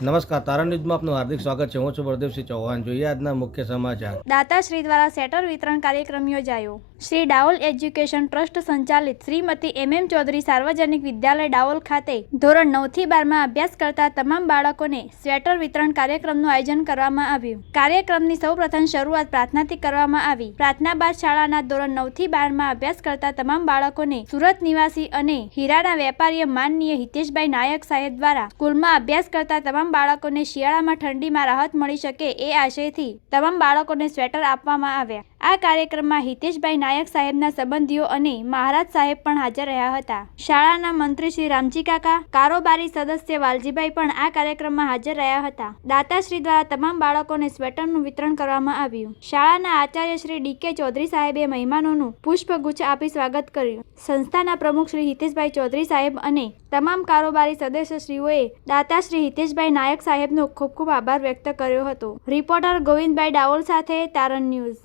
નમસ્કાર, તારણ ન્યૂઝમાં આપનું હાર્દિક સ્વાગત છે. હું છું બળદેવસિંહ ચૌહાણ. જોઈએ આજના મુખ્ય સમાચાર. દાતાશ્રી દ્વારા સ્વેટર વિતરણ કાર્યક્રમ યોજાયો. શ્રી ડાવોલ એજ્યુકેશન ટ્રસ્ટ સંચાલિત શ્રીમતી MM ચૌધરી સાર્વજનિક વિદ્યાલય ડાવોલ ખાતે ધોરણ 9 થી 12 માં અભ્યાસ કરતા તમામ બાળકોને સ્વેટર વિતરણ કાર્યક્રમનું આયોજન કરવામાં આવ્યું. કાર્યક્રમની સૌપ્રથમ શરૂઆત પ્રાર્થનાથી કરવામાં આવી. પ્રાર્થના બાદ શાળાના ધોરણ 9 થી 12 માં અભ્યાસ કરતા તમામ બાળકોને સુરત નિવાસી અને હીરાના વેપારી માનનીય હિતેશભાઈ નાયક સાહેબ દ્વારા સ્કૂલમાં અભ્યાસ કરતા તમામ બાળકોને શિયાળામાં ઠંડીમાં રાહત મળી શકે એ આશયથી તમામ બાળકોને સ્વેટર આપવામાં આવ્યા. આ કાર્યક્રમમાં હિતેશભાઈ નાયક સાહેબના સંબંધીઓ અને મહારાજ સાહેબ પણ હાજર રહ્યા હતા. શાળાના મંત્રી શ્રી રામજી કાકા, કારોબારી સદસ્ય વાલજીભાઈ પણ આ કાર્યક્રમમાં હાજર રહ્યા હતા. દાતાશ્રી દ્વારા તમામ બાળકોને સ્વેટરનું વિતરણ કરવામાં આવ્યું. શાળાના આચાર્ય શ્રી DK ચૌધરી સાહેબે મહેમાનોનું પુષ્પગુચ્છ આપી સ્વાગત કર્યું. સંસ્થાના પ્રમુખ શ્રી હિતેશભાઈ ચૌધરી સાહેબ અને તમામ કારોબારી સદસ્યશ્રીઓએ દાતાશ્રી હિતેશભાઈ નાયક સાહેબનો ખૂબ ખૂબ આભાર વ્યક્ત કર્યો હતો. રિપોર્ટર ગોવિંદભાઈ ડાવોલ સાથે તારણ ન્યૂઝ.